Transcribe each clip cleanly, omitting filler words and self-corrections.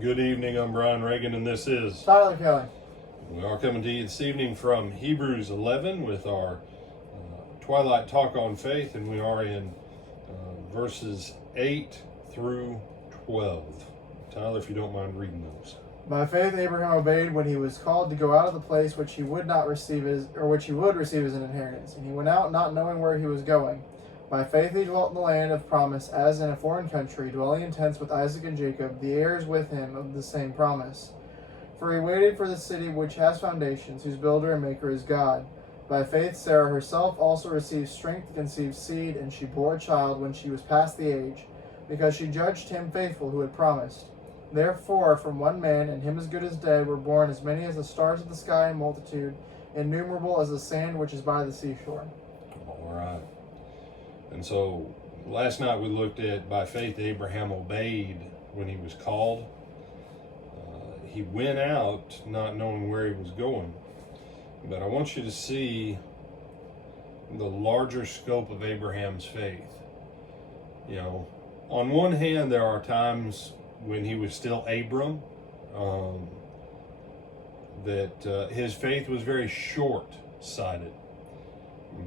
Good evening, I'm Brian Reagan, and this is Tyler Kelly. We are coming to you this evening from Hebrews 11 with our Twilight Talk on Faith, and we are in verses 8 through 12. Tyler, if you don't mind reading those. By faith Abraham obeyed when he was called to go out of the place which he would not receive which he would receive as an inheritance, and he went out not knowing where he was going. By faith he dwelt in the land of promise, as in a foreign country, dwelling in tents with Isaac and Jacob, the heirs with him of the same promise. For he waited for the city which has foundations, whose builder and maker is God. By faith Sarah herself also received strength to conceive seed, and she bore a child when she was past the age, because she judged him faithful who had promised. Therefore from one man, and him as good as dead, were born as many as the stars of the sky in multitude, innumerable as the sand which is by the seashore. All right. And so last night we looked at by faith Abraham obeyed when he was called. He went out not knowing where he was going. But I want you to see the larger scope of Abraham's faith. You know, on one hand, there are times when he was still Abram, that his faith was very short-sighted.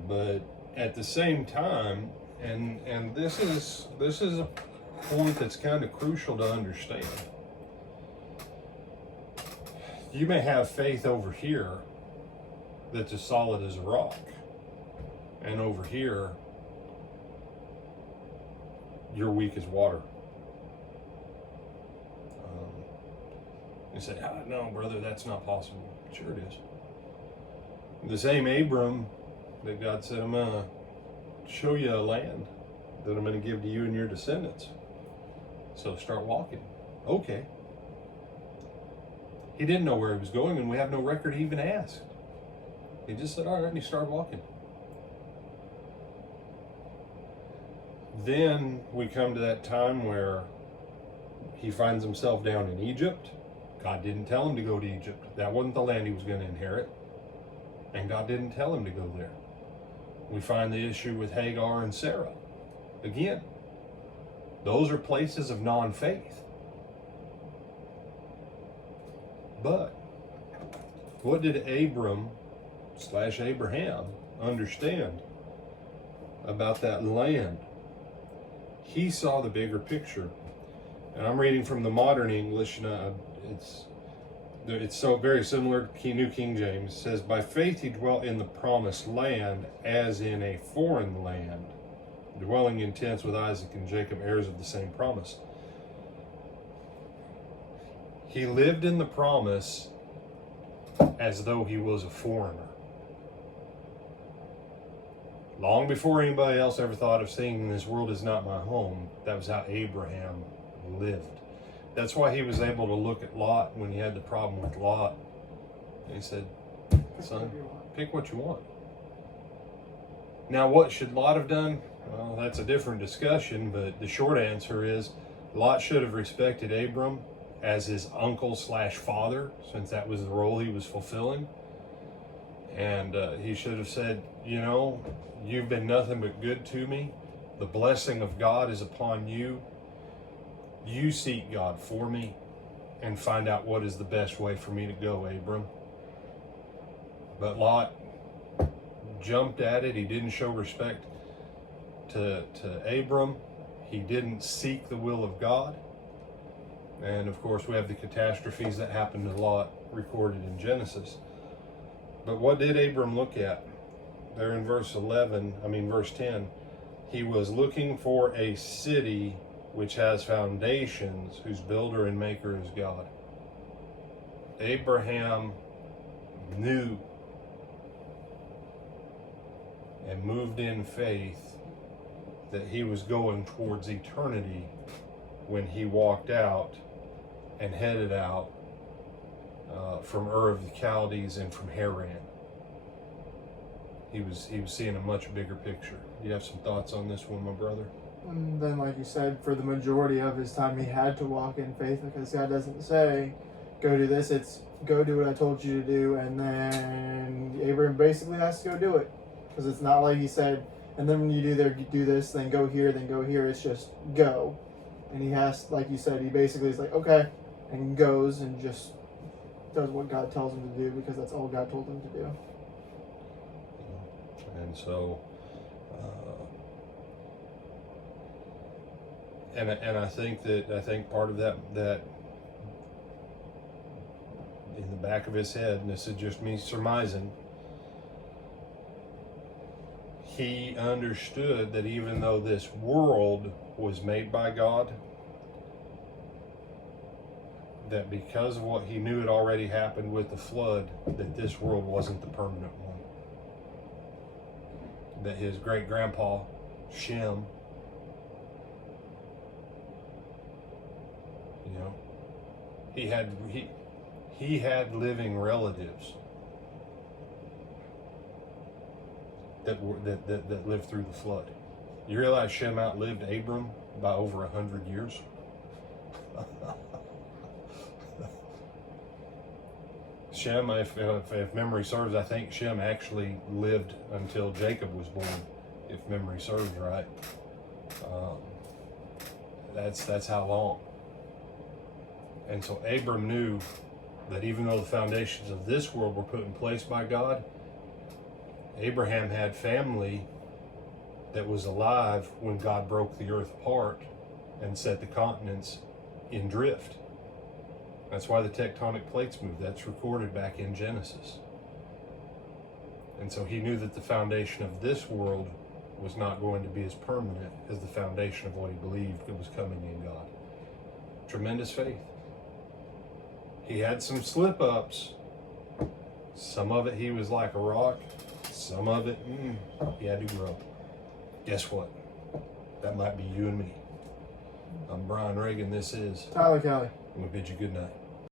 But at the same time, and this is a point that's kind of crucial to understand. You may have faith over here that's as solid as a rock, and over here you're weak as water. You say, no, brother, that's not possible. Sure it is. The same Abram that God said, I'm going to show you a land that I'm going to give to you and your descendants. So start walking. Okay. He didn't know where he was going, and we have no record he even asked. He just said, all right, and he started walking. Then we come to that time where he finds himself down in Egypt. God didn't tell him to go to Egypt. That wasn't the land he was going to inherit. And God didn't tell him to go there. We find the issue with Hagar and Sarah. Again, those are places of non-faith. But what did Abram/Abraham understand about that land? He saw the bigger picture. And I'm reading from the modern English, and it's so very similar to New King James. It says, by faith he dwelt in the promised land as in a foreign land, dwelling in tents with Isaac and Jacob, heirs of the same promise. He lived in the promise as though he was a foreigner. Long before anybody else ever thought of saying, this world is not my home, that was how Abraham lived. That's why he was able to look at Lot when he had the problem with Lot. And he said, son, pick what you want. Now, what should Lot have done? Well, that's a different discussion, but the short answer is Lot should have respected Abram as his uncle/father, since that was the role he was fulfilling. And he should have said, you've been nothing but good to me. The blessing of God is upon you. You seek God for me and find out what is the best way for me to go, Abram. But Lot jumped at it. He didn't show respect to Abram. He didn't seek the will of God. And of course, we have the catastrophes that happened to Lot recorded in Genesis. But what did Abram look at? There in verse 10, he was looking for a city which has foundations, whose builder and maker is God. Abraham knew and moved in faith that he was going towards eternity when he walked out and headed out from Ur of the Chaldees and from Haran. He was seeing a much bigger picture. You have some thoughts on this one, my brother? And then, like you said, for the majority of his time, he had to walk in faith, because God doesn't say, go do this. It's go do what I told you to do. And then Abraham basically has to go do it, because it's not like he said, and then when you do this, then go here, then go here. It's just go. And he has, like you said, he basically is like, okay. and goes and just does what God tells him to do because that's all God told him to do. And so, and I think part of that in the back of his head, and this is just me surmising, he understood that even though this world was made by God, that because of what he knew had already happened with the flood, that this world wasn't the permanent one. That his great-grandpa, Shem, you know, he had living relatives that lived through the flood. You realize Shem outlived Abram by over 100 years? Shem, if memory serves, I think Shem actually lived until Jacob was born, if memory serves right. That's how long. And so Abram knew that even though the foundations of this world were put in place by God, Abraham had family that was alive when God broke the earth apart and set the continents in drift. That's why the tectonic plates moved. That's recorded back in Genesis. And so he knew that the foundation of this world was not going to be as permanent as the foundation of what he believed that was coming in God. Tremendous faith. He had some slip-ups. Some of it he was like a rock. Some of it, he had to grow. Guess what? That might be you and me. I'm Brian Reagan. This is Tyler Kelly. I'm going to bid you good night.